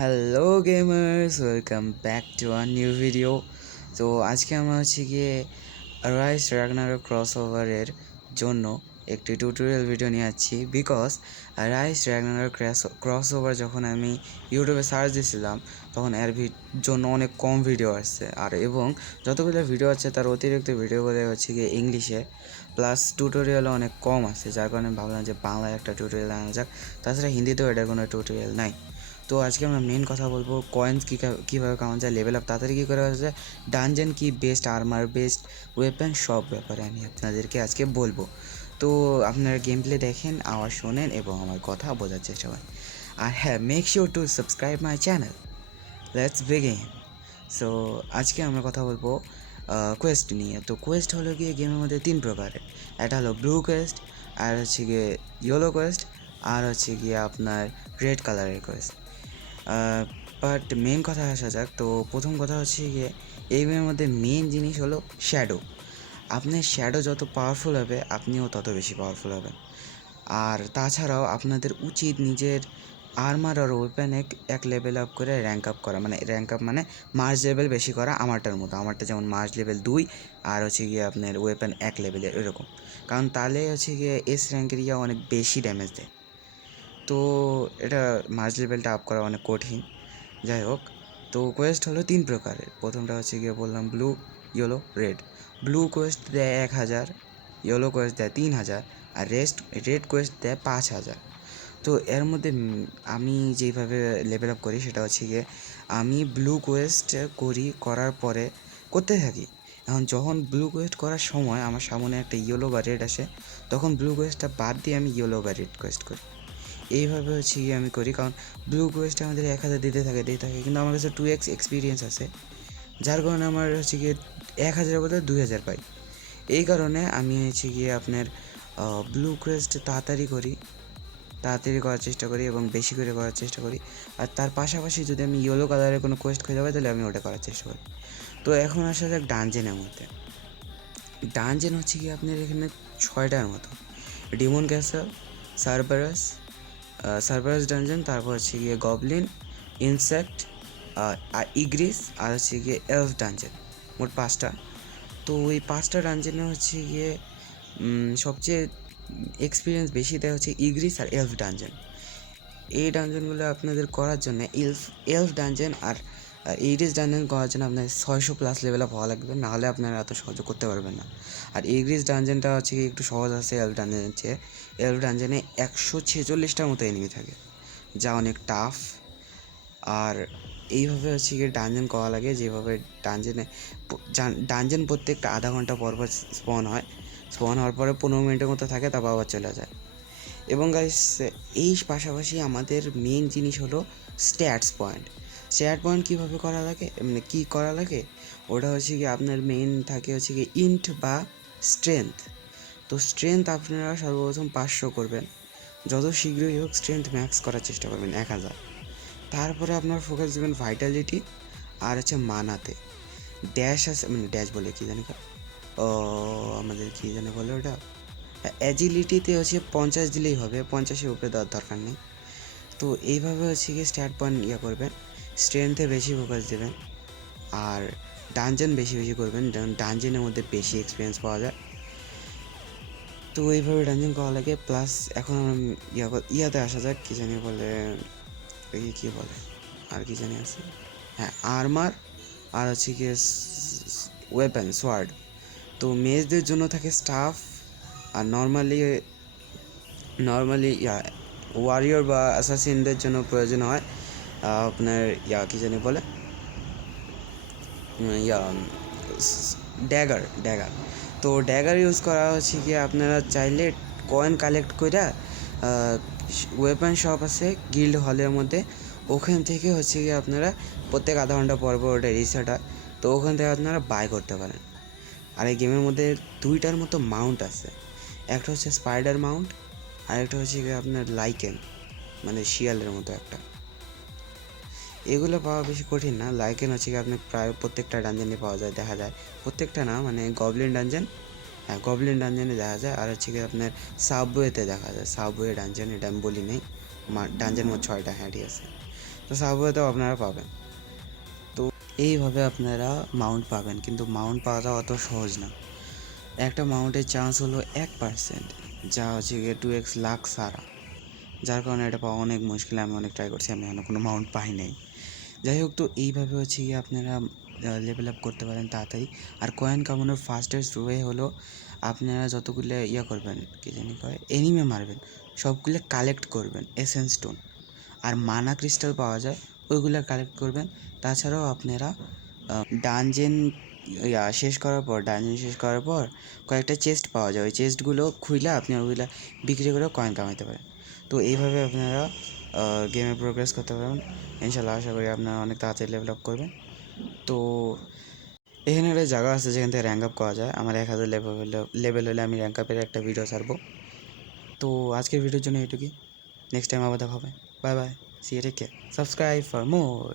Hello gamers, welcome back to a new video. তো আজকে আমরা হচ্ছে গিয়ে রাইস র্যাগনারক ক্রস ওভারের জন্য একটি টিউটোরিয়াল ভিডিও নিয়ে যাচ্ছি। Because rice Ragnarok cross over যখন আমি ইউটিউবে সার্চ দিয়েছিলাম তখন এর জন্য অনেক কম ভিডিও আসছে, আর এবং যতগুলো ভিডিও আছে তার অতিরিক্ত ভিডিওগুলো হচ্ছে গিয়ে ইংলিশে, প্লাস টিউটোরিয়ালও অনেক কম আছে, যার কারণে ভাবলাম যে বাংলায় একটা টিউটোরিয়াল আনা যাক। তাছাড়া হিন্দিতেও এটার কোনো টিউটোরিয়াল নাই। তো আজকে আমরা মেন কথা বলবো কয়েন্স কীভাবে কামানো যায়, লেভেল আপ তাড়াতাড়ি কী করে হচ্ছে, ডানজেন কি বেস্ট, আর্মার বেস্ট, ওয়েপেন, সব ব্যাপারে আমি আপনাদেরকে আজকে বলবো। তো আপনারা গেম প্লে দেখেন, আওয়াজ শোনেন এবং আমার কথা বোঝার চেষ্টা করেন। আর হ্যাঁ, make sure to subscribe my channel. Let's begin. So আজকে আমরা কথা বলবো কোয়েস্ট নিয়ে। তো কোয়েস্ট হলো গিয়ে গেমের মধ্যে তিন প্রকারের। একটা হলো ব্লু কোয়েস্ট, আর হচ্ছে গিয়ে ইয়েলো কোয়েস্ট, আর হচ্ছে গিয়ে আপনার রেড কালারের কোয়েস্ট। বাট মেন কথা আসা যাক। তো প্রথম কথা হচ্ছে গিয়ে এই গেমের মধ্যে মেন জিনিস হলো শ্যাডো। আপনার শ্যাডো যত পাওয়ারফুল হবে আপনিও তত বেশি পাওয়ারফুল হবেন। আর তাছাড়াও আপনাদের উচিত নিজের আর্মার আর ওয়েপেন এক লেভেল আপ করে র্যাঙ্ক আপ করা, মানে র্যাঙ্ক আপ মানে মার্চ লেভেল বেশি করা। আমারটার মতো, আমারটা যেমন মার্চ লেভেল 2, আর হচ্ছে গিয়ে আপনার ওয়েপেন 1 লেভেলের এরকম। কারণ তাহলে হচ্ছে গিয়ে এস র্যাঙ্কের অনেক বেশি ড্যামেজ দেয়। তো এটা মার্চ লেভেলটা আপ করা অনেক কঠিন। যাই হোক, তো কোয়েস্ট হলো তিন প্রকারের। প্রথমটা হচ্ছে গিয়ে বললাম blue, yellow, red. Blue Quest দেয় 1000, ইয়েলো কোয়েস্ট দেয় 3000, আর রেড কোয়েস্ট দেয় 5000। তো এর মধ্যে আমি যেইভাবে লেভেল আপ করি সেটা হচ্ছে গিয়ে আমি ব্লু কোয়েস্ট করার পরে করতে থাকি। এখন যখন ব্লু কোয়েস্ট করার সময় আমার সামনে একটা ইয়েলো বা রেড আসে, তখন ব্লু কোয়েস্টটা বাদ দিয়ে আমি ইয়েলো বা রেড কোয়েস্ট করি। এইভাবে হচ্ছে গিয়ে আমি করি, কারণ ব্লু কোয়েস্টে আমাদের 1000 দিতে থাকে কিন্তু আমার কাছে 2x এক্সপিরিয়েন্স আছে, যার কারণে আমার হচ্ছে গিয়ে 1000-এর বদলে 2000 পাই। এই কারণে আমি হচ্ছে গিয়ে আপনার ব্লু কোয়েস্ট তাড়াতাড়ি করার চেষ্টা করি এবং বেশি করে করার চেষ্টা করি। আর তার পাশাপাশি যদি আমি ইয়েলো কালারের কোনো কোয়েস্ট খুঁজে পাই তাহলে আমি ওটা করার চেষ্টা করি। তো এখন আসা যাক ডানজেনের মধ্যে। ডানজেন হচ্ছে কি আপনার এখানে 6টার মতো: ডিমন ক্যাসেল, সার্বারাস সার্ভারাস ডানজেন, তারপর হচ্ছে গিয়ে গবলিন, ইনসেক্ট, আর ইগ্রিস, আর হচ্ছে গিয়ে এলফ ডানজেন। মোট 5টা। তো ওই 5টা ডানজেনে হচ্ছে গিয়ে সবচেয়ে এক্সপিরিয়েন্স বেশি দেয় হচ্ছে ইগ্রিস আর এলফ ডানজেন। এই ডানজেনগুলো আপনাদের করার জন্য এলফ ডানজেন আর ইগ্রিস ডানজেন করার জন্য আপনার 600+ লেভেল আপ হওয়া লাগবে, নাহলে আপনারা এত সহজে করতে পারবেন না। আর ইগ্রিস ডানজেনটা হচ্ছে কি একটু সহজ আছে এলফ ডানজেনের চেয়ে। এলফ ডানজেনে 146টার মতো এনিমি থাকে, যা অনেক টাফ। আর এইভাবে হচ্ছে গিয়ে ডানজেন করা লাগে, যেভাবে ডানজেন প্রত্যেকটা আধা ঘন্টা পর পর স্পন হওয়ার পরে 15 মিনিটের মতো থাকে, তারপর আবার চলে যায়। এবং গাইস, এই পাশাপাশি আমাদের মেন জিনিস হলো স্ট্যাট পয়েন্ট কীভাবে করা লাগে, মানে কী করা লাগে, ওটা হচ্ছে কি আপনার মেইন থাকে হচ্ছে কি ইন্ট বা স্ট্রেংথ। তো স্ট্রেংথ আপনারা সর্বপ্রথম 500 করবেন, যত শীঘ্রই হোক স্ট্রেংথ ম্যাক্স করার চেষ্টা করবেন 1000। তারপরে আপনার ফোকাস দেবেন ভাইটালিটি আর হচ্ছে মানাতে। ড্যাশ আছে, মানে ড্যাশ বলে কী জানি, ও আমাদের কী জানি বলে ওটা, অ্যাজিলিটিতে হচ্ছে 50 দিলেই হবে, 50-এর উপরে দেওয়ার দরকার নেই। তো এইভাবে হচ্ছে গিয়ে স্ট্যাট পয়েন্ট করবেন। স্ট্রেংথে বেশি ফোকাস দেবেন, আর ডানজেন বেশি বেশি করবেন, যেমন ডানজেনের মধ্যে বেশি এক্সপিরিয়েন্স পাওয়া যায়। তো এইভাবে ডানজেন করা লাগে। প্লাস এখন ইয়াতে আসা যাক, কী জানি বলে, কী বলে, আর কি জানি আছে, হ্যাঁ, আর্মার, আর হচ্ছে গিয়ে ওয়েপেন, সোয়ার্ড। তো মেজদের জন্য থাকে স্টাফ, আর নর্মালি ওয়ারিয়র বা অ্যাসাসিনদের জন্য প্রয়োজন হয় আপনার কী জানি বলে, ইয়া ড্যাগার। তো ড্যাগার ইউজ করা হচ্ছে কি আপনারা চাইলে কয়েন কালেক্ট করে, ওয়েপন শপ আছে গিল্ড হলের মধ্যে, ওখান থেকে হচ্ছে গিয়ে আপনারা প্রত্যেক আধা ঘন্টা পর পর ওটা রিসেট হয়, তো ওখান থেকে আপনারা বাই করতে পারেন। আর এই গেমের মধ্যে 2টার মতো মাউন্ট আছে, একটা হচ্ছে স্পাইডার মাউন্ট, আর একটা হচ্ছে গিয়ে আপনার লাইকেন, মানে শিয়ালের মতো একটা। এগুলো পাওয়া বেশি কঠিন না। লাইকেন হচ্ছে কি আপনি প্রায় প্রত্যেকটা ডানজেনে পাওয়া যায়, দেখা যায়, প্রত্যেকটা না মানে গবলিন ডানজেন, হ্যাঁ গবলিন ডানজেনে দেখা যায়। আর হচ্ছে কি আপনার সাবওয়েতে দেখা যায়, সাবওয়ে ডানজেন, এটা আমি বলি নেই, ডানজেন মোট 6টা, হ্যাঁ ঠিক আছে। তো সাবওয়েতেও আপনারা পাবেন। তো এইভাবে আপনারা মাউন্ট পাবেন, কিন্তু মাউন্ট পাওয়াটা অত সহজ না। একটা মাউন্টের চান্স হলো 1%, যা হচ্ছে গিয়ে 2x লাখ সারা, যার কারণে এটা পাওয়া অনেক মুশকিল। আমি অনেক ট্রাই করছি, আমি এখনও কোনো মাউন্ট পাই নাই। যাই হোক, তো এইভাবে হচ্ছে গিয়ে আপনারা লেভেল আপ করতে পারেন তাড়াতাড়ি। আর কয়েন কামানোর ফাস্টেস্ট ওয়ে হলো আপনারা যতগুলো করবেন, কী জানি কয়, এনিমে মারবেন, সবগুলো কালেক্ট করবেন এসেন্স স্টোন। আর মানা ক্রিস্টাল পাওয়া যায়, ওইগুলো কালেক্ট করবেন। তাছাড়াও আপনারা ডানজেন শেষ করার পর কয়েকটা চেস্ট পাওয়া যায়, ওই চেস্টগুলো খুলে আপনি ওইগুলো বিক্রি করে কয়েন কামাতে পারেন। তো এইভাবে আপনারা গেমে প্রোগ্রেস করতে পারবেন ইনশাল্লাহ। আশা করি আপনারা অনেক তাড়াতাড়ি লেভেল আপ করবেন। তো এখানে একটা জায়গা আছে যেখান থেকে র্যাঙ্ক আপ করা যায়। আমার 1000 লেভেল হলে আমি র্যাঙ্ক আপের একটা ভিডিও ছাড়বো। তো আজকের ভিডিওর জন্য এটুকুই। নেক্সট টাইম আবার দেখা হবে। Bye bye, see you, take care, subscribe for more.